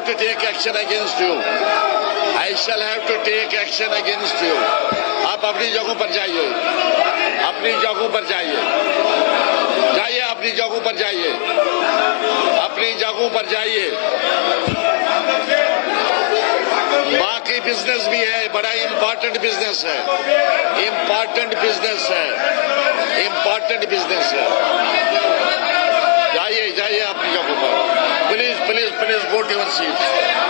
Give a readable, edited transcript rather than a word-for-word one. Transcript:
have to take action against you. I shall have to take action against you. आप अपनी जगहों पर जाइए, अपनी जगहों पर जाइए, जाइए अपनी जगहों पर जाइए, अपनी जगहों पर जाइए। बाकी बिजनेस भी है, बड़ा इम्पोर्टेंट बिजनेस है, इम्पोर्टेंट बिजनेस है, इम्पोर्टेंट बिजनेस है। जाइए जाइए अपनी जगहों पर। Please please please go to your seat.